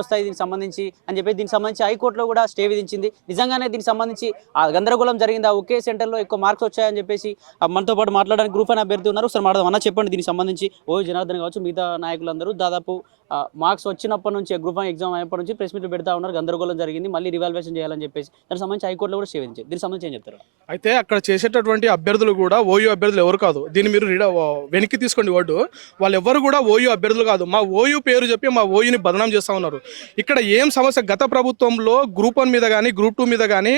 వస్తాయి దీనికి సంబంధించి అని చెప్పి దీనికి సంబంధించి హైకోర్టులో కూడా స్టే విధించింది. నిజంగానే దీనికి సంబంధించి ఆ గందరగోళం జరిగింది, ఆ ఒకే సెంటర్లో ఎక్కువ మార్క్స్ వచ్చాయని చెప్పేసి మనతో పాటు మాట్లాడడానికి గ్రూప్ అని అభ్యర్థి ఉన్నారు. ఒకసారి మాట్లాడదాం. అన్న చెప్పండి, దీనికి సంబంధించి జనార్దన్ కావచ్చు మిగతా నాయకులందరూ దాదాపు మార్క్స్ వచ్చినప్పటి నుంచి గ్రూప్ 1 ఎగ్జామ్ అయినప్పటి నుంచి ప్రెస్ మీట్లు పెడతా ఉన్నారు, గందరగోళం జరిగింది, మళ్ళీ రివాల్యుయేషన్ చేయాలని చెప్పేసి దానికి సంబంధించి హైకోర్టులో కూడా స్టే విధించింది. దీనికి సంబంధించి ఏం చెప్తారు? అయితే అక్కడ చేసేటటువంటి అభ్యర్థులు కూడా ఓయూ అభ్యర్థులు ఎవరు కాదు. దీన్ని మీరు వెనక్కి తీసుకోండి వర్డు. వాళ్ళు ఎవరు కూడా ఓయూ అభ్యర్థులు కాదు. మా ఓయూ పేరు చెప్పి మా ఓయూని బదనాం చేస్తూ ఉన్నారు. ఇక్కడ ఏం సమస్య, గత ప్రభుత్వంలో గ్రూప్ 1 మీద కానీ గ్రూప్ 2 మీద కానీ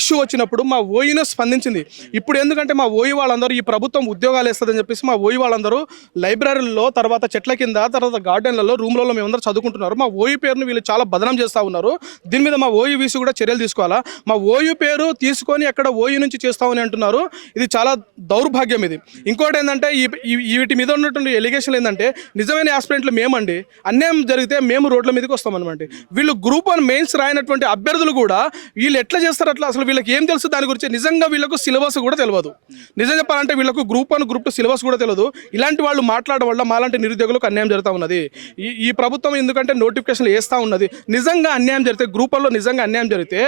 ఇష్యూ వచ్చినప్పుడు మా ఓయూనే స్పందించింది. ఇప్పుడు ఎందుకంటే మా ఓయూ వాళ్ళందరూ ఈ ప్రభుత్వం ఉద్యోగాలు ఇస్తుందని చెప్పేసి మా ఓయూ వాళ్ళందరూ లైబ్రరీలో, తర్వాత చెట్ల కింద, తర్వాత గార్డెన్లలో, రూమ్లలో మేమందరూ చదువుకుంటున్నారు. మా ఓయూ పేరుని వీళ్ళు చాలా బదనాం చేస్తూ ఉన్నారు. దీని మీద మా ఓయూ వీసీ కూడా చర్యలు తీసుకోవాలా. మా ఓయూ పేరు తీసుకొని అక్కడ ఓయూ నుంచి చేస్తామని అంటున్నారు. ఇది చాలా దౌర్భాగ్యం. ఇది ఇంకోటి ఏంటంటే వీటి మీద ఉన్నటువంటి ఎలిగేషన్లు ఏంటంటే నిజమైన ఆస్పిరెంట్లు మేమండి, అన్యాయం జరిగితే మేము రోడ్ల మీదకి వస్తామన్నమాట. వీళ్ళు గ్రూప్ 1 మెయిన్స్ రాయినటువంటి అభ్యర్థులు కూడా వీళ్ళు ఎట్లా చేస్తారు అట్లా, అసలు వీళ్ళకి ఏం తెలుసు దాని గురించి? నిజంగా వీళ్ళకు సిలబస్ కూడా తెలియదు. నిజం చెప్పాలంటే వీళ్ళకు గ్రూప్ 1 గ్రూప్ 2 సిలబస్ కూడా తెలియదు. ఇలాంటి వాళ్ళు మాట్లాడడం వల్ల మాలాంటి నిరుద్యోగులకు అన్యాయం జరుగుతూ ఉన్నది. ఈ ప్రభుత్వం ఎందుకంటే నోటిఫికేషన్లు వేస్తూ ఉన్నది. నిజంగా అన్యాయం జరిగితే, గ్రూప్ 1లో నిజంగా అన్యాయం జరిగితే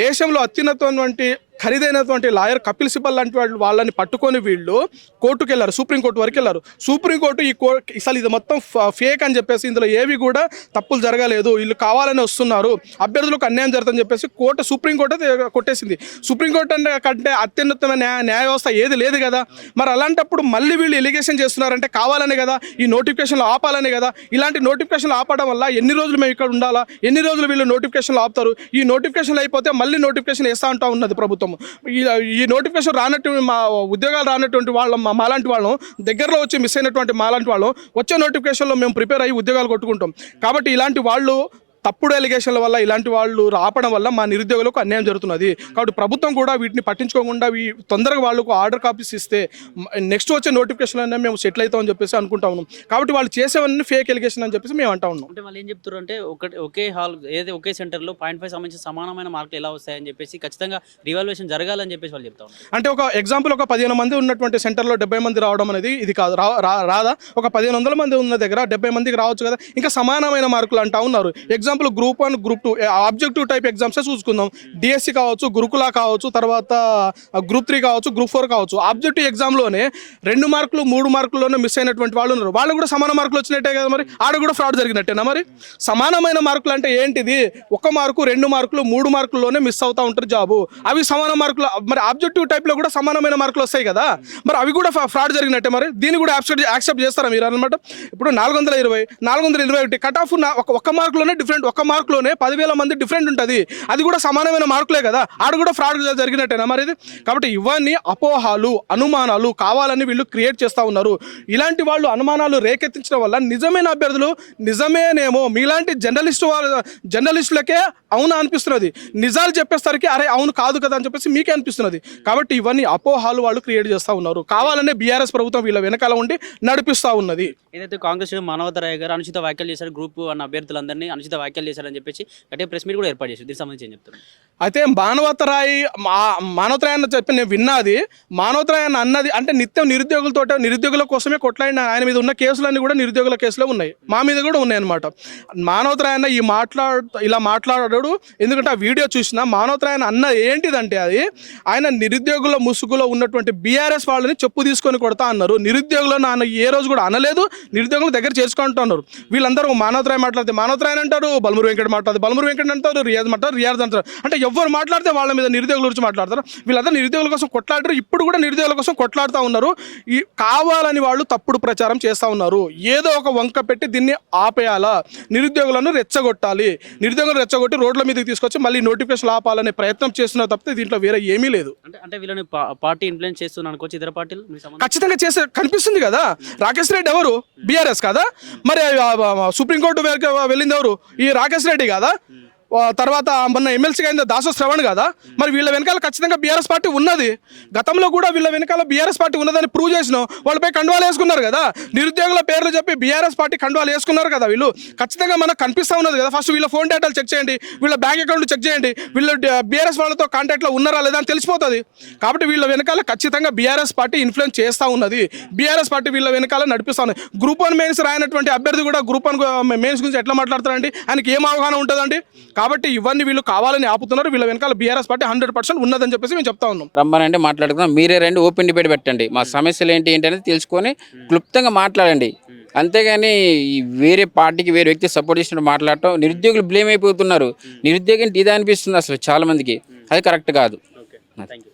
దేశంలో అత్యున్నతమైనటువంటి ఖరీదైనటువంటి లాయర్ కపిల్ సిబల్ లాంటి వాళ్ళని పట్టుకొని వీళ్ళు కోర్టుకు వెళ్ళారు, సుప్రీంకోర్టు వరకు వెళ్ళారు. సుప్రీంకోర్టు అసలు ఇది మొత్తం ఫేక్ అని చెప్పేసి, ఇందులో ఏవి కూడా తప్పులు జరగలేదు, వీళ్ళు కావాలని వస్తున్నారు, అభ్యర్థులకు అన్యాయం జరుగుతుందని చెప్పేసి సుప్రీంకోర్టు కొట్టేసింది. సుప్రీంకోర్టు కంటే అత్యున్నతమైన న్యాయ వ్యవస్థ ఏది లేదు కదా. మరి అలాంటప్పుడు మళ్ళీ వీళ్ళు ఎలిగేషన్ చేస్తున్నారంటే కావాలనే కదా, ఈ నోటిఫికేషన్లు ఆపాలనే కదా. ఇలాంటి నోటిఫికేషన్లు ఆపడం వల్ల ఎన్ని రోజులు మేము ఇక్కడ ఉండాలా, ఎన్ని రోజులు వీళ్ళు నోటిఫికేషన్లు ఆపుతారు. ఈ నోటిఫికేషన్లు అయిపోతే మళ్ళీ నోటిఫికేషన్ వేస్తూ ఉంటా ఉన్నది ప్రభుత్వం. ఈ నోటిఫికేషన్ రానట్టు, మా ఉద్యోగాలు రానటువంటి వాళ్ళం, మాలాంటి వాళ్ళం, దగ్గరలో వచ్చి మిస్ అయినటువంటి మాలాంటి వాళ్ళం వచ్చే నోటిఫికేషన్లో మేము ప్రిపేర్ అయ్యి ఉద్యోగాలు కొట్టుకుంటాం. కాబట్టి ఇలాంటి వాళ్ళు తప్పుడు ఎలిగేషన్ల వల్ల, ఇలాంటి వాళ్ళు రాపడం వల్ల మా నిరుద్యోగులకు అన్యాయం జరుగుతున్నది. కాబట్టి ప్రభుత్వం కూడా వీటిని పట్టించుకోకుండా తొందరగా వాళ్ళకు ఆర్డర్ కాపీస్ ఇస్తే నెక్స్ట్ వచ్చే నోటిఫికేషన్ అయినా మేము సెటిల్ అవుతామని చెప్పేసి అనుకుంటా ఉన్నాం. కాబట్టి వాళ్ళు చేసేవన్నీ ఫేక్ ఎలిగేషన్ అని చెప్పేసి మేము అంటా ఉన్నాం. అంటే వాళ్ళు ఏం చెప్తారు అంటే ఒకే హాల్ ఏదైతే ఒకే సెంటర్లో 0.5 సంబంధించి సమానమైన మార్కులు ఎలా వస్తాయని చెప్పేసి ఖచ్చితంగా రివాల్యుయేషన్ జరగాలని చెప్పేసి వాళ్ళు చెప్తా ఉన్నారు. అంటే ఒక ఎగ్జాంపుల్, ఒక 15 మంది ఉన్నటువంటి సెంటర్లో 70 మంది రావడం అనేది ఇది కాదు, రాదా? ఒక 1500 మంది ఉన్న దగ్గర 70 మందికి రావచ్చు కదా. ఇంకా సమానమైన మార్కులు అంటా ఉన్నారు. Example group 1 group 2 objective type ఎగ్జామ్సే చూసుకుందాం. డిఎస్సి కావచ్చు, గురుకుల కావచ్చు, తర్వాత గ్రూప్ 3 కావచ్చు, గ్రూప్ 4 కావచ్చు. ఆబ్జెక్టివ్ ఎగ్జామ్లోనే 2 మార్కులు 3 మార్కుల్లోనే మిస్ అయినటువంటి వాళ్ళు ఉన్నారు. వాళ్ళు కూడా సమాన మార్కులు వచ్చినట్టే కదా. మరి ఆడ కూడా ఫ్రాడ్ జరిగినట్టేనా? మరి సమానమైన మార్కులు అంటే ఏంటిది? 1 మార్కు 2 మార్కులు 3 మార్కుల్లోనే మిస్ అవుతూ ఉంటారు జాబు. అవి సమాన మార్కులు. మరి ఆబ్జెక్టివ్ టైప్లో కూడా సమానమైన మార్కులు వస్తాయి కదా. మరి అవి కూడా ఫ్రాడ్ జరిగినట్టే. మరి దీన్ని కూడా యాక్సెప్ట్ చేస్తారా మీరు అనమాట? ఇప్పుడు 420 421 కట్ ఆఫ్ ఒక మార్కులోనే డిఫరెంట్, ఒక మార్కులోనే 10,000 మంది డిఫరెంట్ ఉంటుంది. అది కూడా సమానమైన మార్కులే కదా. ఆడ కూడా ఫ్రాడ్ జరిగినట్టేనా మరి ఇది? కాబట్టి ఇవన్నీ అపోహాలు, అనుమానాలు కావాలని వీళ్ళు క్రియేట్ చేస్తూ ఉన్నారు. ఇలాంటి వాళ్ళు అనుమానాలు రేకెత్తించడం వల్ల నిజమైన అభ్యర్థులు నిజమేనేమో మీలాంటి జర్నలిస్టులకే అవును అనిపిస్తున్నది. నిజాలు చెప్పేసరికి అరే అవును కాదు కదా అని చెప్పేసి మీకే అనిపిస్తున్నది. కాబట్టి ఇవన్నీ అపోహాలు వాళ్ళు క్రియేట్ చేస్తూ ఉన్నారు. కావాలనే బీఆర్ఎస్ ప్రభుత్వం వీళ్ళ వెనకాల ఉండి నడిపిస్తూ ఉన్నది. ఏదైతే కాంగ్రెస్ మానవతరాయ్ గారు అనుచిత వ్యాఖ్యలు చేశారు, గ్రూప్ 1 అభ్యర్థులందరినీ అనుచిత వ్యాఖ్యలు చేశారని చెప్పేసి అంటే ప్రెస్ మీట్ కూడా ఏర్పాటు చేశారు. దీనికి సంబంధించి ఏం చెప్తారు? అయితే మానవతరాయ్ అన్న చెప్పి నేను విన్నది, మానవతరాయ్ అన్నది అంటే నిత్యం నిరుద్యోగుల కోసమే కొట్లాడిన ఆయన మీద ఉన్న కేసులన్నీ కూడా నిరుద్యోగుల కేసులే ఉన్నాయి, మా మీద కూడా ఉన్నాయి అనమాట. మానవతరాయ్ అన్న ఇలా మాట్లాడాడు. ఎందుకంటే ఆ వీడియో చూసిన మానవతరాయ్ అన్న ఏంటిదంటే అది ఆయన నిరుద్యోగుల ముసుగులో ఉన్నటువంటి బీఆర్ఎస్ వాళ్ళని చెప్పు తీసుకొని కొడతా అన్నారు. నిరుద్యోగులను ఆయన ఏ రోజు కూడా అనలేదు, నిరుద్యోగుల దగ్గర చేసుకుంటున్నారు. వీళ్ళందరూ మానవతరాయ్ మాట్లాడితే మానవతరాయ్ అంటారు, బల్మూరు వెంకట మాట్లాడితే బల్మూరు వెంకట అంటారు, రియాజ్ అంటారు. అంటే ఎవరు మాట్లాడితే వాళ్ళ మీద నిరుద్యోగుల గురించి మాట్లాడతారు. వీళ్ళందరూ నిరుద్యోగుల కోసం కొట్లాడారు, ఇప్పుడు కూడా నిరుద్యోగుల కోసం కొట్లాడుతూ ఉన్నారు. కావాలని వాళ్ళు తప్పుడు ప్రచారం చేస్తూ ఉన్నారు. ఏదో ఒక వంక పెట్టి దీన్ని ఆపేయాలా, నిరుద్యోగులను రెచ్చగొట్టాలి, నిరుద్యోగులను రెచ్చగొట్టి రోడ్ల మీదకి తీసుకొచ్చి మళ్ళీ నోటిఫికేషన్ ఆపాలనే ప్రయత్నం చేస్తున్నారు తప్పితే దీంట్లో వేరే ఏమీ లేదు. అంటే వీళ్ళని పార్టీ ఇన్ఫ్లుయెన్స్ చేస్తున్నారు అనుకోవచ్చు ఇతర పార్టీలు ఖచ్చితంగా చేసే కనిపిస్తుంది కదా. రాకేష్ రెడ్డి ఎవరు? బీఆర్ఎస్ కదా. మరి సుప్రీంకోర్టు వెళ్ళింది ఎవరు? ఈ రాకేష్ రెడ్డి కదా. తర్వాత మొన్న ఎమ్మెల్సీగా అయింది దాసో శ్రవణ్ కదా, మరి వీళ్ళ వెనకాల ఖచ్చితంగా బీఆర్ఎస్ పార్టీ ఉన్నది. గతంలో కూడా వీళ్ళ వెనకాల బీఆర్ఎస్ పార్టీ ఉన్నదని ప్రూవ్ చేసినాం. వాళ్ళపై కండువాలు వేసుకున్నారు కదా, నిరుద్యోగుల పేర్లు చెప్పి బీఆర్ఎస్ పార్టీ కండువాలు వేసుకున్నారు కదా. వీళ్ళు ఖచ్చితంగా మనకు కనిపిస్తూ ఉన్నది కదా. ఫస్ట్ వీళ్ళ ఫోన్ డేటాలు చెక్ చేయండి, వీళ్ళ బ్యాంక్ అకౌంట్ చెక్ చేయండి, వీళ్ళు బీఆర్ఎస్ వాళ్ళతో కాంటాక్ట్లో ఉన్నారా లేదా అని తెలిసిపోతుంది. కాబట్టి వీళ్ళ వెనకాల ఖచ్చితంగా బీఆర్ఎస్ పార్టీ ఇన్ఫ్లుయెన్స్ చేస్తూ ఉన్నది. బీఆర్ఎస్ పార్టీ వీళ్ళ వెనకాల నడిపిస్తూ ఉన్నది. గ్రూప్ 1 మెయిన్స్ రాయనటువంటి అభ్యర్థి కూడా గ్రూప్ 1 మెయిన్స్ గురించి ఎట్లా మాట్లాడతారండి? ఆయనకి ఏం అవగాహన ఉంటుందండి? కాబట్టి ఇవన్నీ వీళ్ళు కావాలని ఆపుతున్నారు. వీళ్ళ వెనకాల బీఆర్ఎస్ పార్టీ 100% ఉన్నదని చెప్పేసి మేము చెప్తా ఉన్నాం. రమ్మనంటే మాట్లాడుకుందాం. మీరే రండి, ఓపెన్ డిబేట్ పెట్టండి, మా సమస్యలు ఏంటి అనేది తెలుసుకొని క్లుప్తంగా మాట్లాడండి. అంతేగాని ఈ వేరే పార్టీకి వేరే వ్యక్తి సపోర్ట్ చేసినట్టు మాట్లాడటం, నిరుద్యోగులు బ్లేమ్ అయిపోతున్నారు. నిరుద్యోగం ఇదే అనిపిస్తుంది అసలు చాలా మందికి, అది కరెక్ట్ కాదు. Thank you.